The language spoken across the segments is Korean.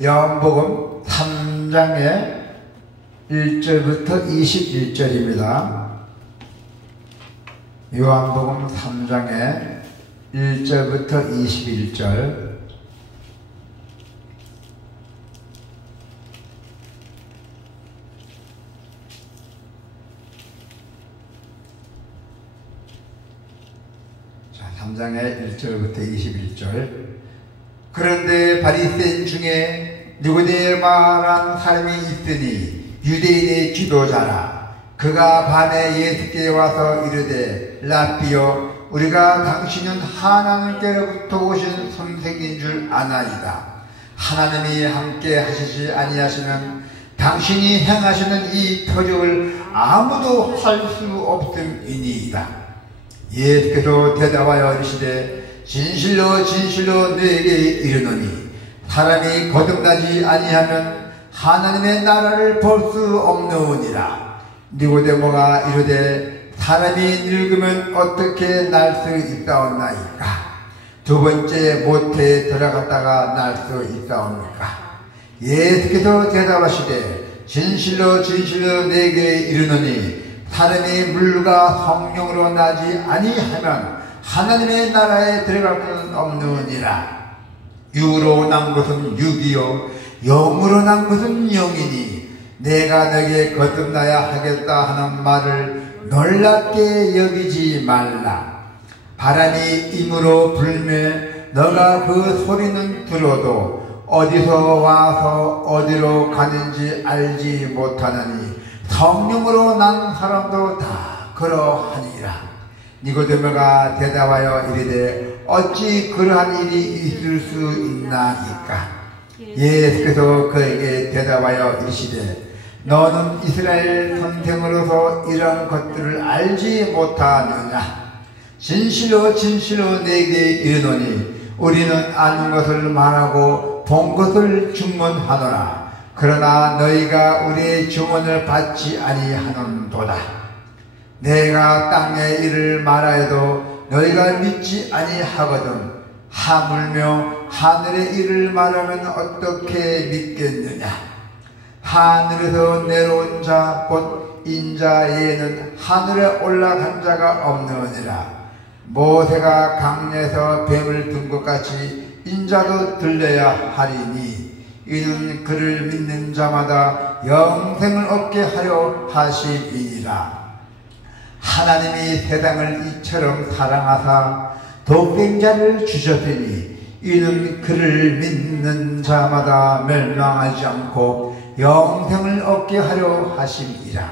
요한복음 3장의 1절부터 21절입니다. 요한복음 3장의 1절부터 21절. 자, 3장의 1절부터 21절. 그런데 바리새인 중에 니고데마라는 사람이 있으니 유대인의 지도자라. 그가 밤에 예수께 와서 이르되 라삐여, 우리가 당신은 하나님께로부터 오신 선생인 줄 아나이다. 하나님이 함께 하시지 아니하시면 당신이 행하시는 이 표적을 아무도 할 수 없음이니이다. 예수께서 대답하여 이르시되 진실로 진실로 너에게 이르노니 사람이 거듭나지 아니하면 하나님의 나라를 볼 수 없느니라. 니고데모가 이르되 사람이 늙으면 어떻게 날 수 있사옵나이까? 두 번째 모태에 들어갔다가 날 수 있사옵니까? 예수께서 대답하시되 진실로 진실로 너에게 이르노니 사람이 물과 성령으로 나지 아니하면 하나님의 나라에 들어갈 수는 없느니라. 육으로 난 것은 육이요 영으로 난 것은 영이니 내가 너에게 거듭나야 하겠다 하는 말을 놀랍게 여기지 말라. 바람이 임으로 불매 너가 그 소리는 들어도 어디서 와서 어디로 가는지 알지 못하느니 성령으로 난 사람도 다 그러하니라. 니고데모가 대답하여 이르되 어찌 그러한 일이 있을 수 있나이까? 예수께서 그에게 대답하여 이르시되 너는 이스라엘 선생으로서 이런 것들을 알지 못하느냐? 진실로 진실로 내게 이르노니 우리는 아는 것을 말하고 본 것을 증언하노라. 그러나 너희가 우리의 증언을 받지 아니하는도다. 내가 땅의 일을 말하여도 너희가 믿지 아니하거든 하물며 하늘의 일을 말하면 어떻게 믿겠느냐? 하늘에서 내려온 자 곧 인자에는 하늘에 올라간 자가 없느니라. 모세가 강에서 뱀을 든 것 같이 인자도 들려야 하리니 이는 그를 믿는 자마다 영생을 얻게 하려 하심이니라. 하나님이 세상을 이처럼 사랑하사 독생자를 주셨으니 이는 그를 믿는 자마다 멸망하지 않고 영생을 얻게 하려 하심이라.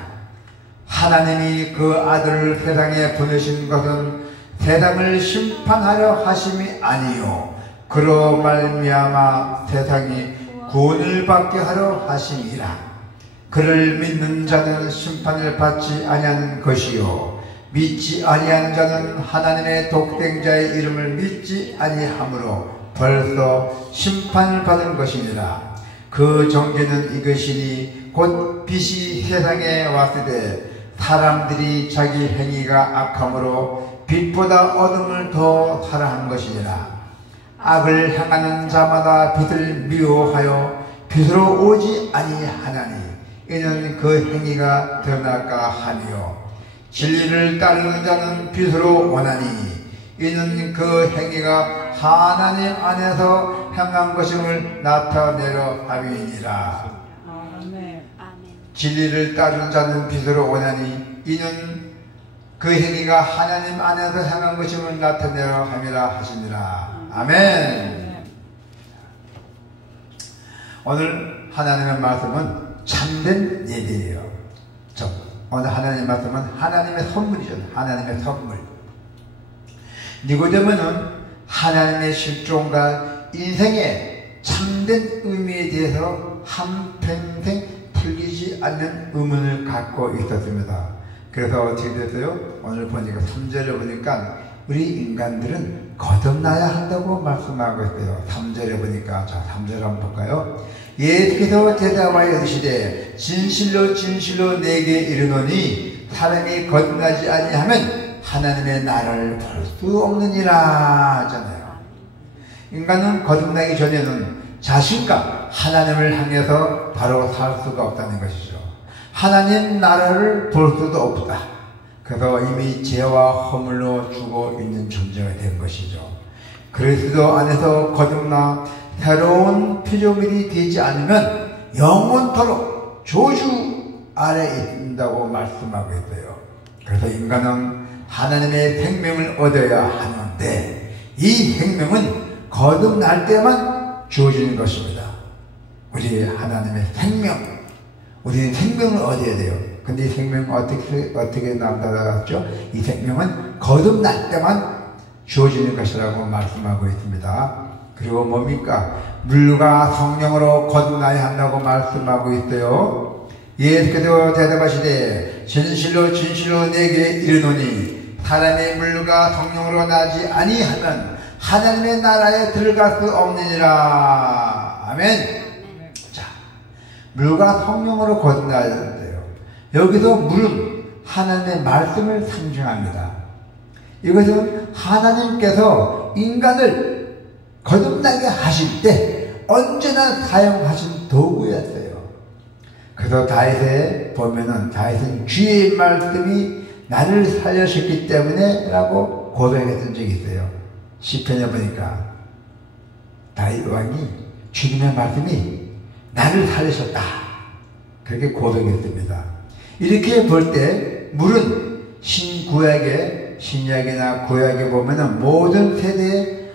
하나님이 그 아들을 세상에 보내신 것은 세상을 심판하려 하심이 아니요 그로 말미암아 세상이 구원을 받게 하려 하심이라. 그를 믿는 자는 심판을 받지 아니하는 것이요 믿지 아니하는 자는 하나님의 독생자의 이름을 믿지 아니하므로 벌써 심판을 받은 것이니라. 그 정죄는 이것이니 곧 빛이 세상에 왔을 때 사람들이 자기 행위가 악함으로 빛보다 어둠을 더 사랑한 것이니라. 악을 행하는 자마다 빛을 미워하여 빛으로 오지 아니하나니 이는 그 행위가 드러날까 하며 진리를 따르는 자는 빛으로 오나니 이는 그 행위가 하나님 안에서 행한 것임을 나타내려 함이니라. 진리를 따르는 자는 빛으로 오나니 이는 그 행위가 하나님 안에서 행한 것임을 나타내려 함이라 하시니라. 아멘. 오늘 하나님의 말씀은 참된 예배예요. 오늘 하나님의 말씀은 하나님의 선물이죠. 하나님의 선물. 니고데모는 하나님의 실존과 인생의 참된 의미에 대해서 한평생 풀리지 않는 의문을 갖고 있었습니다. 그래서 어떻게 됐어요? 오늘 보니까 3절에 보니까 우리 인간들은 거듭나야 한다고 말씀하고 있어요. 3절에 보니까 자 3절 한번 볼까요? 예수께서 대답하여 이르시되 진실로 진실로 내게 이르노니 사람이 거듭나지 아니하면 하나님의 나라를 볼 수 없느니라 하잖아요. 인간은 거듭나기 전에는 자신과 하나님을 향해서 바로 살 수가 없다는 것이죠. 하나님 나라를 볼 수도 없다. 그래서 이미 죄와 허물로 죽어 있는 존재가 된 것이죠. 그리스도 안에서 거듭나 새로운 피조물이 되지 않으면 영원토록 저주 아래 있다고 말씀하고 있어요. 그래서 인간은 하나님의 생명을 얻어야 하는데 이 생명은 거듭날 때만 주어지는 것입니다. 우리 하나님의 생명, 우리는 생명을 얻어야 돼요. 근데 이 생명은 어떻게 나타났죠? 이 생명은 거듭날 때만 주어지는 것이라고 말씀하고 있습니다. 그리고 뭡니까? 물과 성령으로 거듭나야 한다고 말씀하고 있어요. 예수께서 대답하시되 진실로 진실로 내게 이르노니 사람의 물과 성령으로 나지 아니하면 하나님의 나라에 들어갈 수 없느니라. 아멘. 자, 물과 성령으로 거듭나야 된대요. 여기서 물은 하나님의 말씀을 상징합니다. 이것은 하나님께서 인간을 거듭나게 하실 때 언제나 사용하신 도구였어요. 그래서 다윗에 보면은 다윗은 주의 말씀이 나를 살려셨기 때문에 라고 고백했던 적이 있어요. 시편에 보니까 다윗 왕이 주님의 말씀이 나를 살리셨다 그렇게 고백했습니다. 이렇게 볼 때 물은 신구약에 신약이나 구약에 보면은 모든 세대에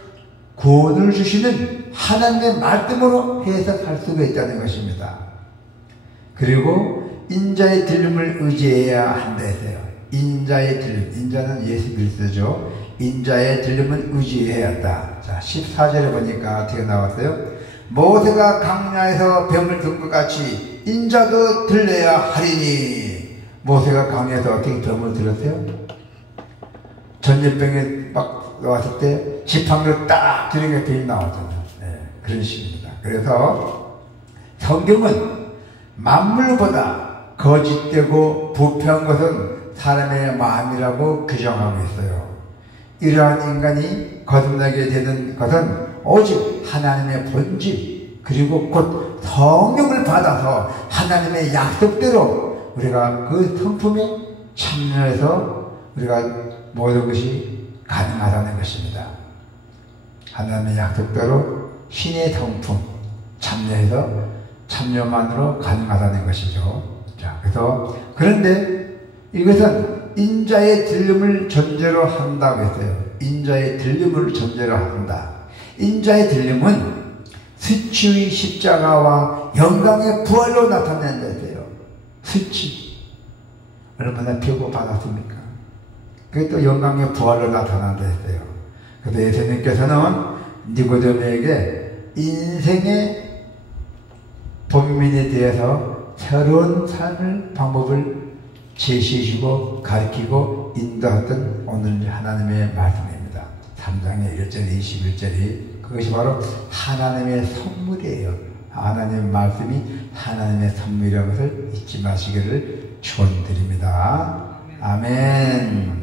구원을 주시는 하나님의 말씀으로 해석할 수가 있다는 것입니다. 그리고 인자의 들림을 의지해야 한다 했어요. 인자의 들림, 인자는 예수 그리스도죠. 인자의 들림을 의지해야 한다. 자, 14절에 보니까 어떻게 나왔어요? 모세가 강야에서 병을 든 것 같이 인자도 들려야 하리니. 모세가 강야에서 어떻게 병을 들었어요? 전염병에 막 왔을 때 지팡이로 딱 들이게 병이 나왔잖아요. 네, 그런 식입니다. 그래서 성경은 만물보다 거짓되고 부패한 것은 사람의 마음이라고 규정하고 있어요. 이러한 인간이 거듭나게 되는 것은 오직 하나님의 본질 그리고 곧 성령을 받아서 하나님의 약속대로 우리가 그 성품에 참여해서 우리가 모든 것이 가능하다는 것입니다. 하나님의 약속대로 신의 성품 참여해서 참여만으로 가능하다는 것이죠. 자, 그래서 그런데 이것은 인자의 들림을 전제로 한다고 했어요. 인자의 들림을 전제로 한다. 인자의 들림은 수치의 십자가와 영광의 부활로 나타낸다 했어요. 수치 얼마나 표고 받았습니까? 그게 또 영광의 부활로 나타난다 했어요. 그래서 예수님께서는 니고데모에게 인생의 본민에 대해서 새로운 삶의 방법을 제시해주고 가르치고 인도했던 오늘 하나님의 말씀입니다. 3장의 1절 21절이 그것이 바로 하나님의 선물이에요. 하나님의 말씀이 하나님의 선물이라는 것을 잊지 마시기를 축원드립니다. 아멘.